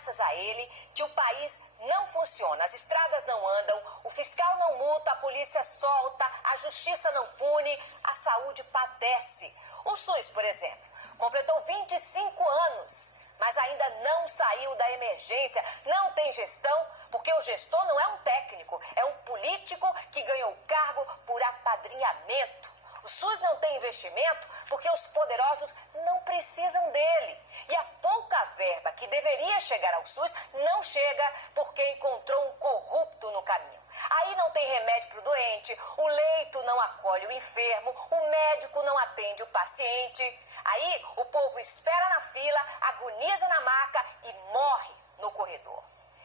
graças a ele que o país não funciona. As estradas não andam, o fiscal não multa, a polícia solta, a justiça não pune, a saúde padece. O SUS, por exemplo, completou 25 anos, mas ainda não saiu da emergência, não tem gestão, porque o gestor não é um técnico, é um político que ganhou o cargo por apadrinhamento. O SUS não tem investimento porque os poderosos não precisam dele. E a pouca verba que deveria chegar ao SUS não chega porque encontrou um corrupto no caminho. Aí não tem remédio para o doente, o leito não acolhe o enfermo, o médico não atende o paciente. Aí o povo espera na fila, agoniza na maca e morre no corredor.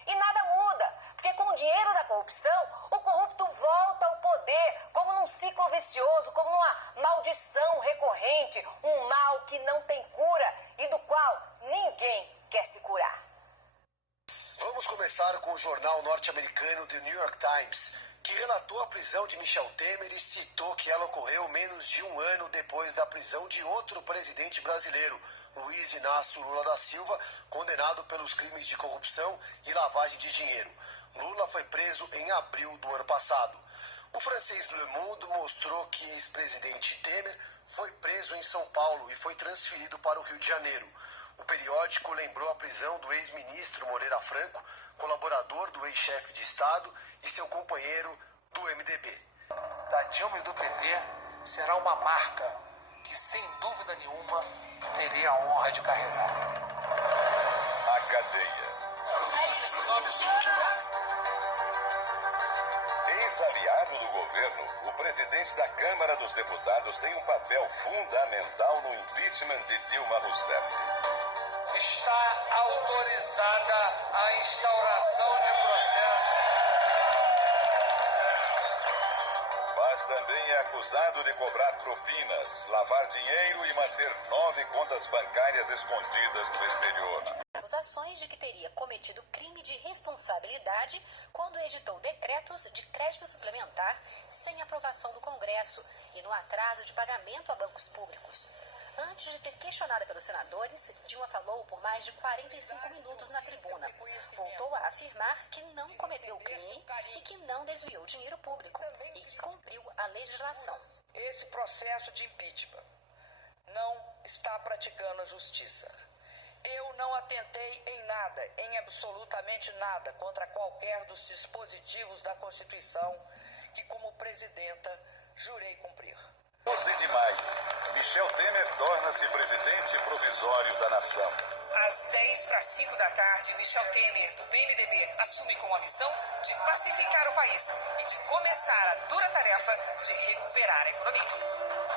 E nada muda, porque com o dinheiro da corrupção, o corrupto volta ao poder, como num ciclo vicioso, como numa maldição recorrente, um mal que não tem cura e do qual ninguém quer se curar. Vamos começar com o jornal norte-americano The New York Times, que relatou a prisão de Michel Temer e citou que ela ocorreu menos de um ano depois da prisão de outro presidente brasileiro, Luiz Inácio Lula da Silva, condenado pelos crimes de corrupção e lavagem de dinheiro. Lula foi preso em abril do ano passado. O francês Le Monde mostrou que ex-presidente Temer foi preso em São Paulo e foi transferido para o Rio de Janeiro. O periódico lembrou a prisão do ex-ministro Moreira Franco, colaborador do ex-chefe de Estado e seu companheiro do MDB. Da Dilma e do PT será uma marca que, sem dúvida nenhuma, terei a honra de carregar. A cadeia. Ex-aliado do governo, o presidente da Câmara dos Deputados tem um papel fundamental no impeachment de Dilma Rousseff. Está autorizada a instauração de processo. Mas também é acusado de cobrar propinas, lavar dinheiro e manter 9 contas bancárias escondidas no exterior. Acusações de que teria cometido crime de responsabilidade quando editou decretos de crédito suplementar sem aprovação do Congresso e no atraso de pagamento a bancos públicos. Antes de ser questionada pelos senadores, Dilma falou por mais de 45 minutos na tribuna. Voltou a afirmar que não cometeu crime e que não desviou dinheiro público e que cumpriu a legislação. Esse processo de impeachment não está praticando a justiça. Eu não atentei em nada, em absolutamente nada, contra qualquer dos dispositivos da Constituição que, como presidenta, jurei cumprir. 12 de maio, Michel Temer torna-se presidente provisório da nação. Às 5:10 da tarde, Michel Temer, do PMDB, assume como a missão de pacificar o país e de começar a dura tarefa de recuperar a economia.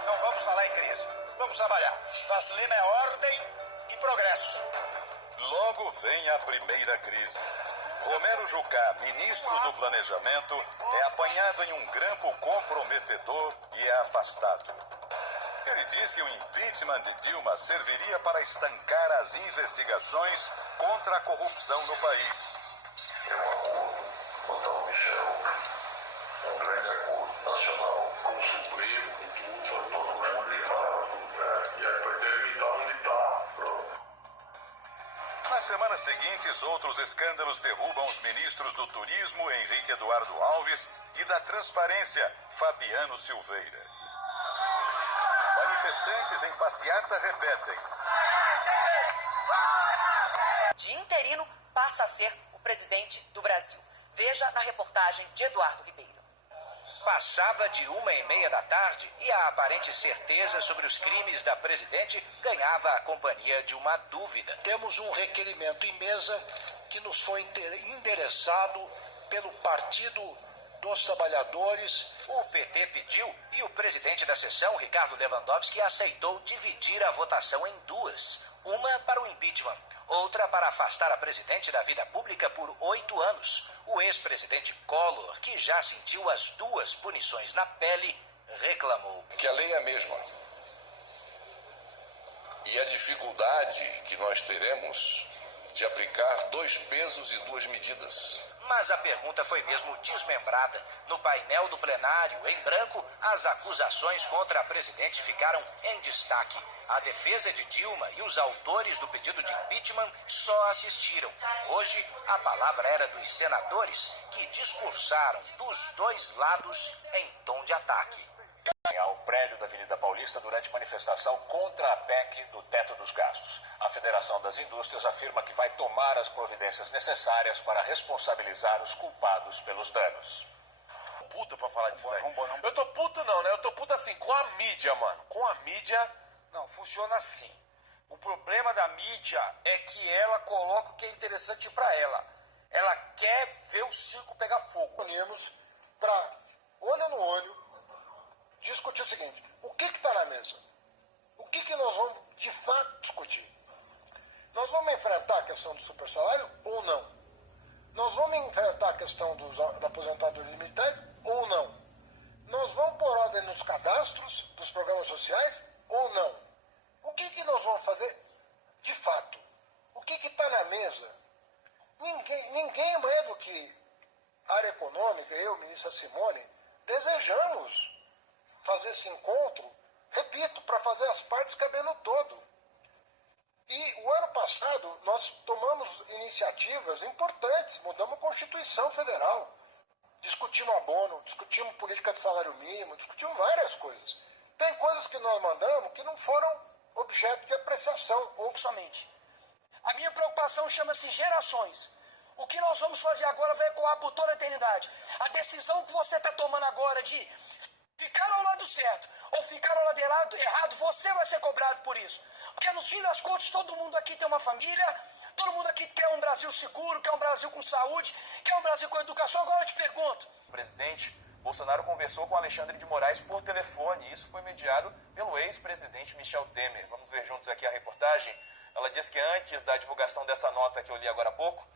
Não vamos falar em crise, vamos trabalhar. Nosso lema é ordem e progresso. Logo vem a primeira crise. Romero Jucá, ministro do Planejamento, é apanhado em um grampo comprometedor e é afastado. Ele diz que o impeachment de Dilma serviria para estancar as investigações contra a corrupção no país. É um acordo contra o Michel, um grande acordo nacional com o Supremo, com tudo, para todo mundo ligar, e aí vai terminar onde está, pronto. Nas semanas seguintes, outros escândalos derrubam os ministros do Turismo, Henrique Eduardo Alves, e da Transparência, Fabiano Silveira. Manifestantes em passeata repetem. De interino passa a ser o presidente do Brasil. Veja na reportagem de Eduardo Ribeiro. Passava de 1h30 da tarde e a aparente certeza sobre os crimes da presidente ganhava a companhia de uma dúvida. Temos um requerimento em mesa que nos foi endereçado pelo Partido dos Trabalhadores. O PT pediu e o presidente da sessão, Ricardo Lewandowski, aceitou dividir a votação em duas. Uma para o impeachment, outra para afastar a presidente da vida pública por 8 anos. O ex-presidente Collor, que já sentiu as duas punições na pele, reclamou. Que a lei é a mesma. E a dificuldade que nós teremos de aplicar 2 pesos e 2 medidas. mas a pergunta foi mesmo desmembrada. No painel do plenário, em branco, as acusações contra a presidente ficaram em destaque. A defesa de Dilma e os autores do pedido de impeachment só assistiram. Hoje, a palavra era dos senadores, que discursaram dos dois lados em tom de ataque. Ao prédio da Avenida Paulista durante manifestação contra a PEC do teto dos gastos. A Federação das Indústrias afirma que vai tomar as providências necessárias para responsabilizar os culpados pelos danos. Puta pra falar disso daí. Eu tô puto não, né? Eu tô puto assim, com a mídia, mano. Com a mídia... Não, funciona assim. O problema da mídia é que ela coloca o que é interessante pra ela. Ela quer ver o circo pegar fogo. Unimos pra, olho no olho, discutir o seguinte: o que está na mesa? O que nós vamos de fato discutir? Nós vamos enfrentar a questão do supersalário ou não? Nós vamos enfrentar a questão da aposentadoria militar ou não? Nós vamos pôr ordem nos cadastros dos programas sociais ou não? O que nós vamos fazer de fato? O que está na mesa? Ninguém mais do que a área econômica, eu, ministra Simone, desejamos fazer esse encontro, repito, para fazer as partes caber no todo. E o ano passado nós tomamos iniciativas importantes, mudamos a Constituição Federal, discutimos abono, discutimos política de salário mínimo, discutimos várias coisas. Tem coisas que nós mandamos que não foram objeto de apreciação. Ou somente. A minha preocupação chama-se gerações. O que nós vamos fazer agora vai ecoar por toda a eternidade. A decisão que você está tomando agora de ficar ao lado certo ou ficar ao lado errado, você vai ser cobrado por isso. Porque no fim das contas, todo mundo aqui tem uma família, todo mundo aqui quer um Brasil seguro, quer um Brasil com saúde, quer um Brasil com educação. Agora eu te pergunto. O presidente Bolsonaro conversou com Alexandre de Moraes por telefone e isso foi mediado pelo ex-presidente Michel Temer. Vamos ver juntos aqui a reportagem. Ela diz que antes da divulgação dessa nota que eu li agora há pouco,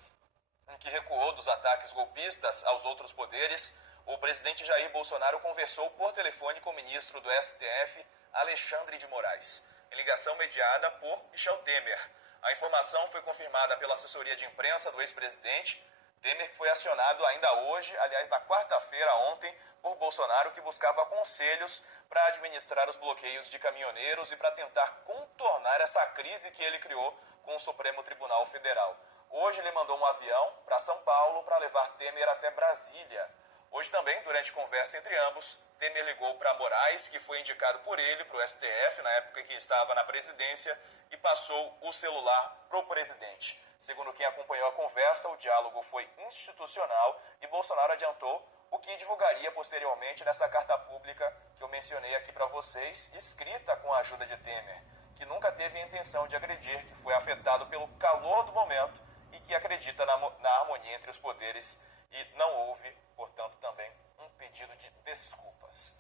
em que recuou dos ataques golpistas aos outros poderes, o presidente Jair Bolsonaro conversou por telefone com o ministro do STF, Alexandre de Moraes, em ligação mediada por Michel Temer. A informação foi confirmada pela assessoria de imprensa do ex-presidente. Temer que foi acionado ainda hoje, aliás, na quarta-feira, ontem, por Bolsonaro, que buscava conselhos para administrar os bloqueios de caminhoneiros e para tentar contornar essa crise que ele criou com o Supremo Tribunal Federal. Hoje ele mandou um avião para São Paulo para levar Temer até Brasília. Hoje também, durante conversa entre ambos, Temer ligou para Moraes, que foi indicado por ele para o STF na época em que estava na presidência, e passou o celular para o presidente. Segundo quem acompanhou a conversa, o diálogo foi institucional e Bolsonaro adiantou o que divulgaria posteriormente nessa carta pública que eu mencionei aqui para vocês, escrita com a ajuda de Temer, que nunca teve a intenção de agredir, que foi afetado pelo calor do momento e que acredita na harmonia entre os poderes e não houve, portanto, também um pedido de desculpas.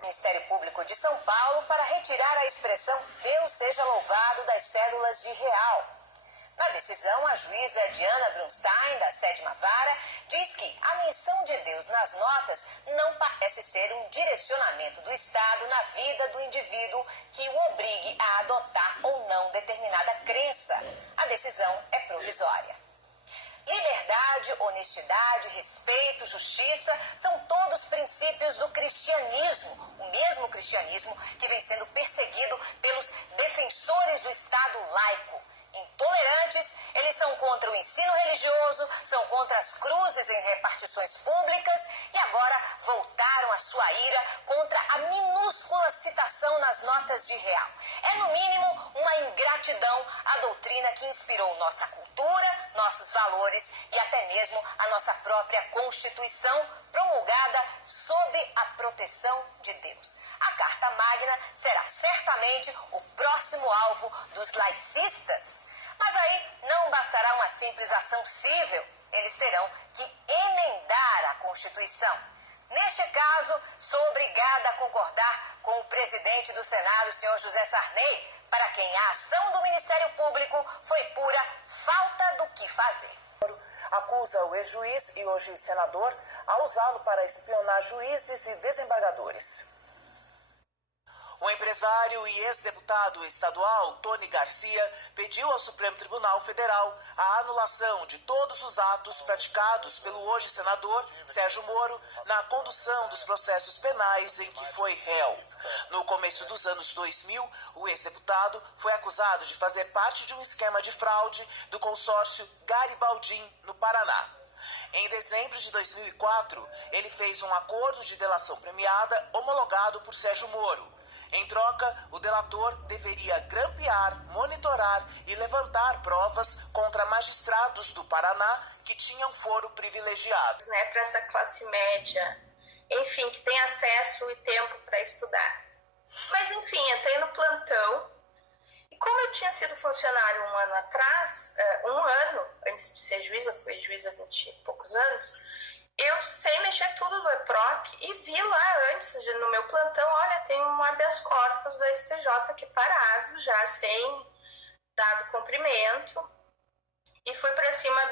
Ministério Público de São Paulo para retirar a expressão Deus seja louvado das cédulas de real. Na decisão, a juíza Diana Brunstein, da 7ª Vara, diz que a menção de Deus nas notas não parece ser um direcionamento do Estado na vida do indivíduo que o obrigue a adotar ou não determinada crença. A decisão é provisória. Liberdade, honestidade, respeito, justiça são todos princípios do cristianismo, o mesmo cristianismo que vem sendo perseguido pelos defensores do Estado laico. Intolerantes, eles são contra o ensino religioso, são contra as cruzes em repartições públicas e agora voltaram a sua ira contra a minúscula citação nas notas de real. É, no mínimo, uma ingratidão à doutrina que inspirou nossa cultura, nossos valores e até mesmo a nossa própria Constituição, promulgada sob a proteção de Deus. A Carta Magna será certamente o próximo alvo dos laicistas. Mas aí não bastará uma simples ação civil, eles terão que emendar a Constituição. Neste caso, sou obrigada a concordar com o presidente do Senado, senhor José Sarney, para quem a ação do Ministério Público foi pura falta do que fazer. Acusa o ex-juiz e hoje senador a usá-lo para espionar juízes e desembargadores. O empresário e ex-deputado estadual Tony Garcia pediu ao Supremo Tribunal Federal a anulação de todos os atos praticados pelo hoje senador Sérgio Moro na condução dos processos penais em que foi réu. No começo dos anos 2000, o ex-deputado foi acusado de fazer parte de um esquema de fraude do consórcio Garibaldim, no Paraná. Em dezembro de 2004, ele fez um acordo de delação premiada homologado por Sérgio Moro. Em troca, o delator deveria grampear, monitorar e levantar provas contra magistrados do Paraná que tinham foro privilegiado. Para essa classe média, enfim, que tem acesso e tempo para estudar. Mas, enfim, entrei no plantão e como eu tinha sido funcionário um ano atrás, um ano antes de ser juíza, fui juíza há 20 e poucos anos, eu sei mexer tudo do EPROC e vi lá antes, no meu plantão, olha, tem um habeas corpus do STJ aqui parado, já sem dado cumprimento, e fui para cima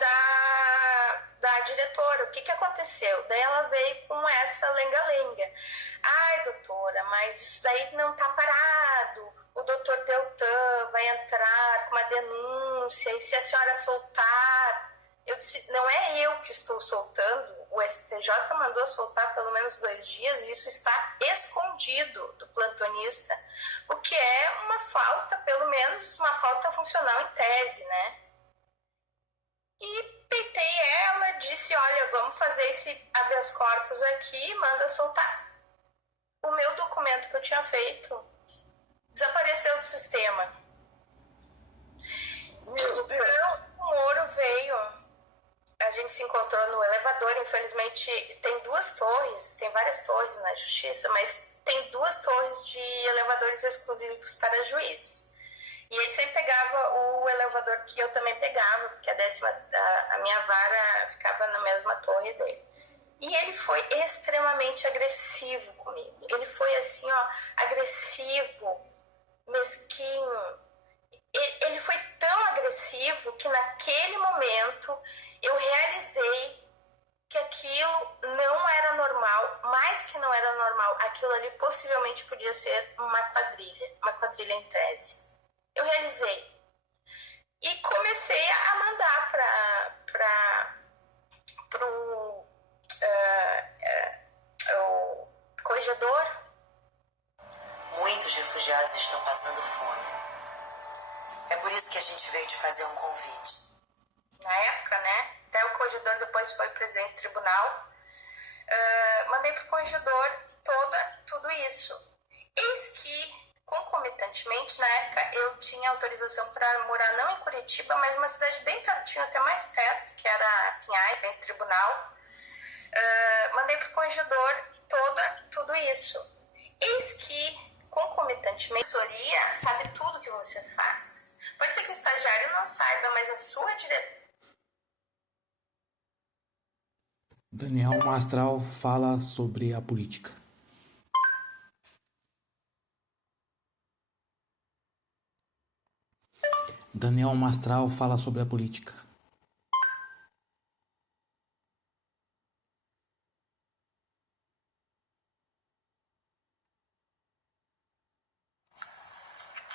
da diretora. O que aconteceu? Daí ela veio com essa lenga-lenga. Ai, doutora, mas isso daí não tá parado, o doutor Deltan vai entrar com uma denúncia, e se a senhora soltar... Eu disse, não é eu que estou soltando, o STJ mandou soltar pelo menos 2 dias e isso está escondido do plantonista, o que é uma falta, pelo menos uma falta funcional em tese, né? E peitei ela, disse, olha, vamos fazer esse habeas corpus aqui, manda soltar. O meu documento que eu tinha feito desapareceu do sistema. Meu Deus! Então, o Moro veio... A gente se encontrou no elevador, infelizmente tem 2 torres, tem várias torres na justiça, mas tem 2 torres de elevadores exclusivos para juízes. E ele sempre pegava o elevador que eu também pegava, porque a minha vara ficava na mesma torre dele. E ele foi extremamente agressivo comigo. Ele foi assim, ó, agressivo, mesquinho. Ele foi tão agressivo que naquele momento eu realizei que aquilo não era normal, mais que não era normal, aquilo ali possivelmente podia ser uma quadrilha em tese. Eu realizei. E comecei a mandar para o corregedor. Muitos refugiados estão passando fome. É por isso que a gente veio te fazer um convite. Na época, né? Até o corregedor depois foi presidente do tribunal. Mandei para o corregedor tudo isso. Eis que, concomitantemente, na época eu tinha autorização para morar não em Curitiba, mas uma cidade bem pertinho, até mais perto, que era Pinhais, dentro do tribunal. Mandei para o corregedor tudo isso. Eis que, concomitantemente, a assessoria sabe tudo que você faz. Pode ser que o estagiário não saiba, mas a sua diretora... Daniel Mastral fala sobre a política. Daniel Mastral fala sobre a política.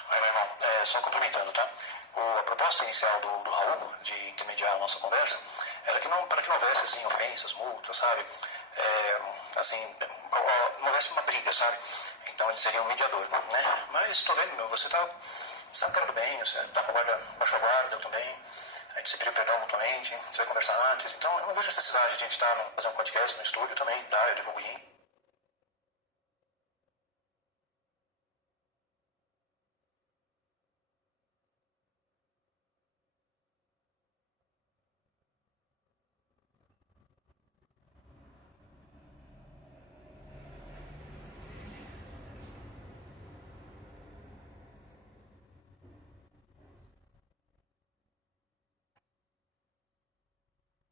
Aí, meu irmão, só complementando, tá? A proposta inicial do Raul de intermediar a nossa conversa era para que não houvesse, assim, ofensas, multas, sabe? Não houvesse uma briga, sabe? Então ele seria um mediador, né? Mas tô vendo, você tá me querendo bem, você tá com a guarda, baixou a guarda, eu também. A gente se pediu perdão mutuamente, você vai conversar antes. Então eu não vejo necessidade de a gente fazer um podcast no estúdio também, tá? Eu divulgo o link.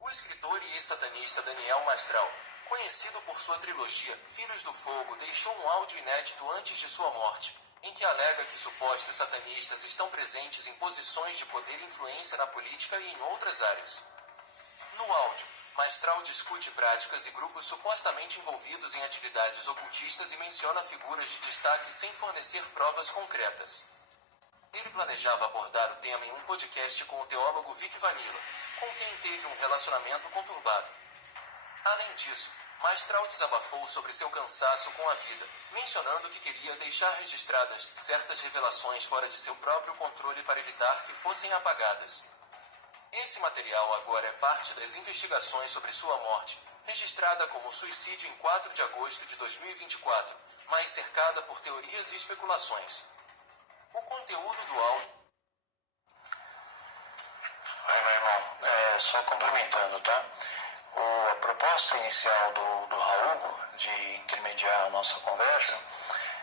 O escritor e ex-satanista Daniel Mastral, conhecido por sua trilogia Filhos do Fogo, deixou um áudio inédito antes de sua morte, em que alega que supostos satanistas estão presentes em posições de poder e influência na política e em outras áreas. No áudio, Maestral discute práticas e grupos supostamente envolvidos em atividades ocultistas e menciona figuras de destaque sem fornecer provas concretas. Ele planejava abordar o tema em um podcast com o teólogo Vic Vanilla, com quem teve um relacionamento conturbado. Além disso, Maestral desabafou sobre seu cansaço com a vida, mencionando que queria deixar registradas certas revelações fora de seu próprio controle para evitar que fossem apagadas. Esse material agora é parte das investigações sobre sua morte, registrada como suicídio em 4 de agosto de 2024, mas cercada por teorias e especulações. O conteúdo do áudio... Aí, meu irmão, só complementando, tá? A proposta inicial do Raul de intermediar a nossa conversa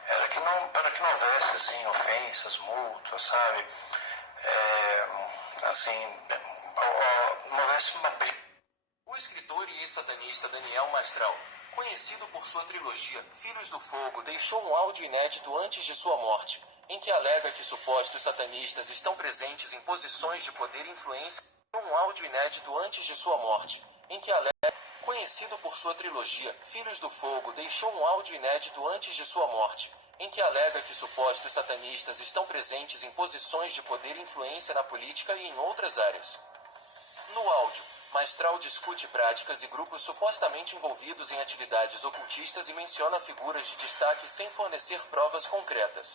era que para que não houvesse assim, ofensas, multas, sabe? Não houvesse uma briga. O escritor e ex-satanista Daniel Mastral, conhecido por sua trilogia Filhos do Fogo, deixou um áudio inédito antes de sua morte, em que alega que supostos satanistas estão presentes em posições de poder e influência. Um áudio inédito antes de sua morte, em que alega, conhecido por sua trilogia Filhos do Fogo, deixou um áudio inédito antes de sua morte, em que alega que supostos satanistas estão presentes em posições de poder e influência na política e em outras áreas. No áudio, Maestral discute práticas e grupos supostamente envolvidos em atividades ocultistas e menciona figuras de destaque sem fornecer provas concretas.